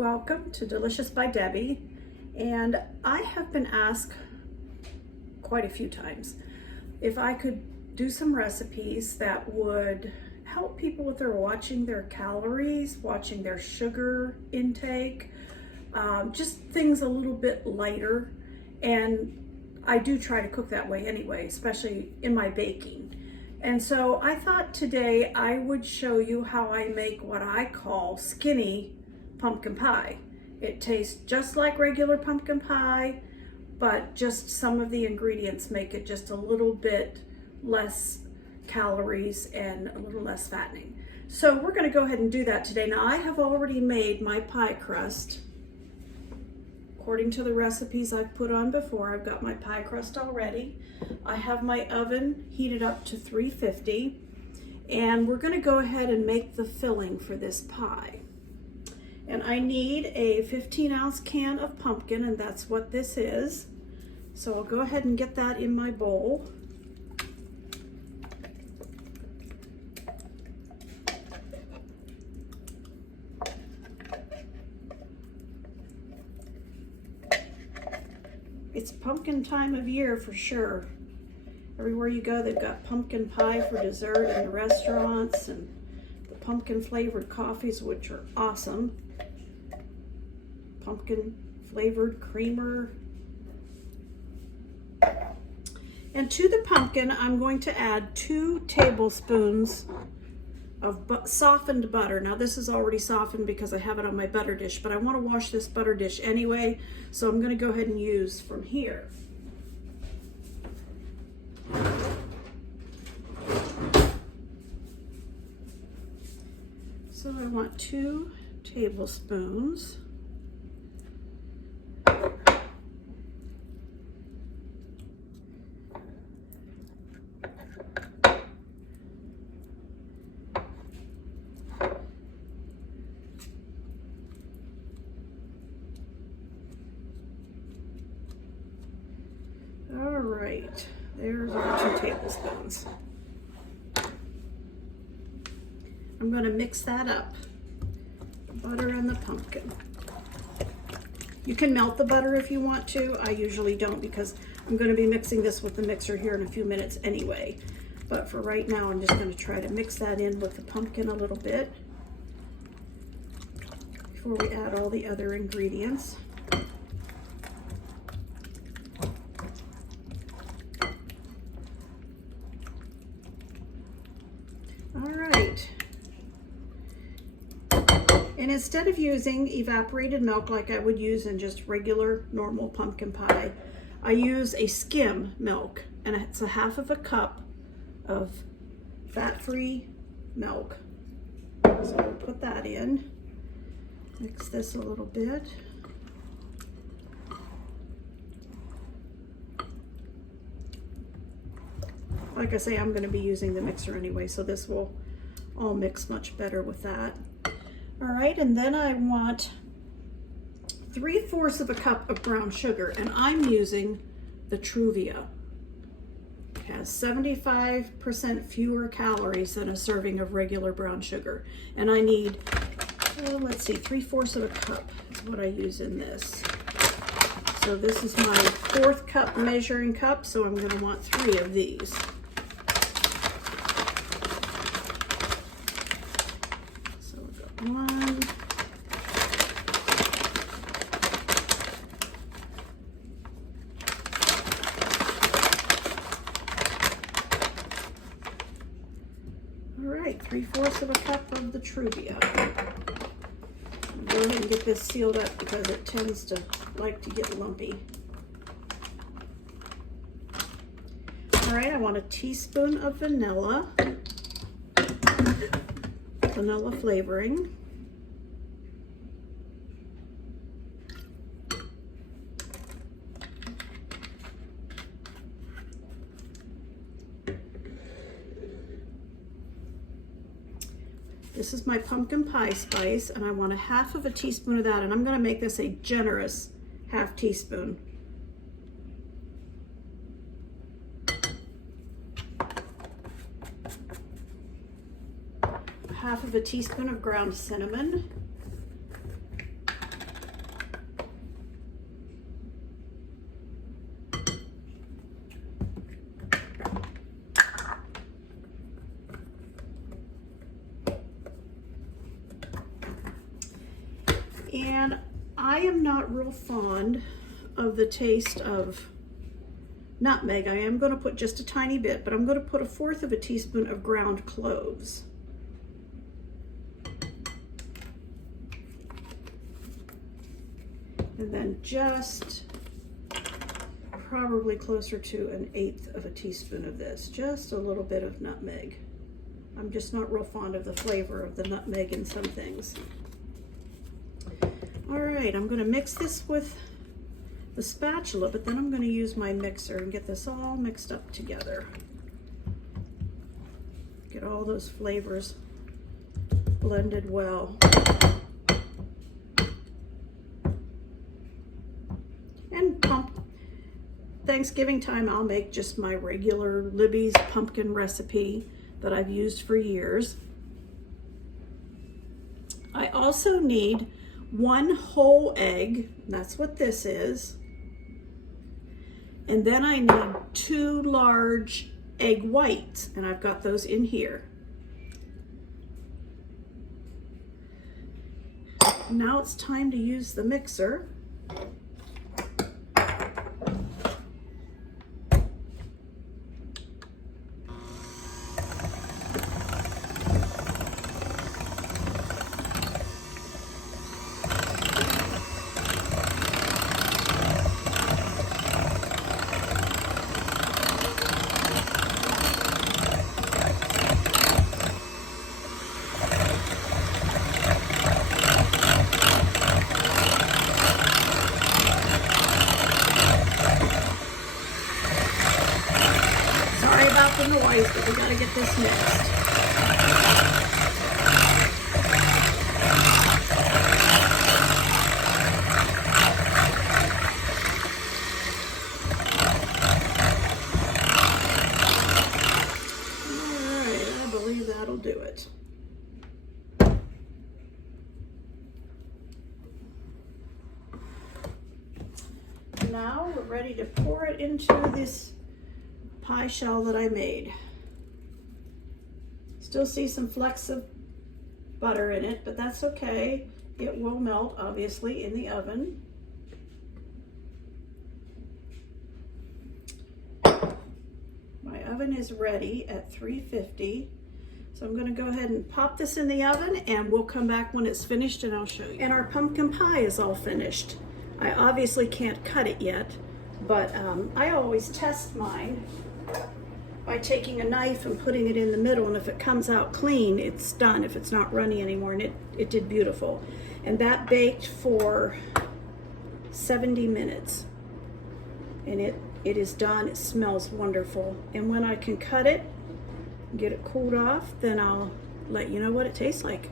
Welcome to Delicious by Debbie, and I have been asked quite a few times if I could do some recipes that would help people with watching their calories, watching their sugar intake, just things a little bit lighter. And I do try to cook that way anyway, especially in my baking. And so I thought today I would show you how I make what I call skinny pumpkin pie. It tastes just like regular pumpkin pie, but just some of the ingredients make it just a little bit less calories and a little less fattening. So we're going to go ahead and do that today. Now I have already made my pie crust. According to the recipes I've put on before, I've got my pie crust already. I have my oven heated up to 350, and we're going to go ahead and make the filling for this pie. And I need a 15-ounce can of pumpkin, and that's what this is. So I'll go ahead and get that in my bowl. It's pumpkin time of year for sure. Everywhere you go, they've got pumpkin pie for dessert in the restaurants, and the pumpkin flavored coffees, which are awesome. Pumpkin flavored creamer. And to the pumpkin, I'm going to add 2 tablespoons of softened butter. Now this is already softened because I have it on my butter dish, but I want to wash this butter dish anyway, so I'm going to go ahead and use from here. So I want 2 tablespoons. All right, there's our 2 tablespoons. I'm going to mix that up, the butter and the pumpkin. You can melt the butter if you want to. I usually don't because I'm going to be mixing this with the mixer here in a few minutes anyway. But for right now, I'm just going to try to mix that in with the pumpkin a little bit before we add all the other ingredients. All right. And instead of using evaporated milk like I would use in just regular normal pumpkin pie, I use a skim milk, and it's a 1/2 cup of fat-free milk. So we'll put that in, mix this a little bit. Like I say, I'm going to be using the mixer anyway, so this will all mix much better with that. All right, and then I want 3/4 cup of brown sugar, and I'm using the Truvia. It has 75% fewer calories than a serving of regular brown sugar. And I need, let's see, 3/4 cup is what I use in this. So this is my 4th cup measuring cup, so I'm going to want 3 of these. So we've got 1. All right, 3/4 cup of the Truvia. I'll go ahead and get this sealed up because it tends to like to get lumpy. All right, I want a teaspoon of vanilla flavoring. This is my pumpkin pie spice, and I want a 1/2 teaspoon of that, and I'm going to make this a generous 1/2 teaspoon. half of a teaspoon of ground cinnamon, And I am not real fond of the taste of nutmeg. I am going to put just a tiny bit, but I'm going to put 1/4 teaspoon of ground cloves. And then just probably closer to 1/8 teaspoon of this, just a little bit of nutmeg. I'm just not real fond of the flavor of the nutmeg in some things. All right, I'm going to mix this with the spatula, but then I'm going to use my mixer and get this all mixed up together. Get all those flavors blended well. And Thanksgiving time, I'll make just my regular Libby's pumpkin recipe that I've used for years. I also need 1 whole egg, that's what this is. And then I need 2 large egg whites, and I've got those in here. Now it's time to use the mixer. The noise, but we got to get this mixed. All right, I believe that'll do it. Now we're ready to pour it into this pie shell that I made. Still see some flecks of butter in it, but that's okay. It will melt, obviously, in the oven. My oven is ready at 350. So I'm going to go ahead and pop this in the oven, and we'll come back when it's finished and I'll show you. And our pumpkin pie is all finished. I obviously can't cut it yet, but I always test mine by taking a knife and putting it in the middle, and if it comes out clean, it's done. If it's not runny anymore, and it did beautiful. And that baked for 70 minutes. And it is done. It smells wonderful. And when I can cut it, get it cooled off, then I'll let you know what it tastes like.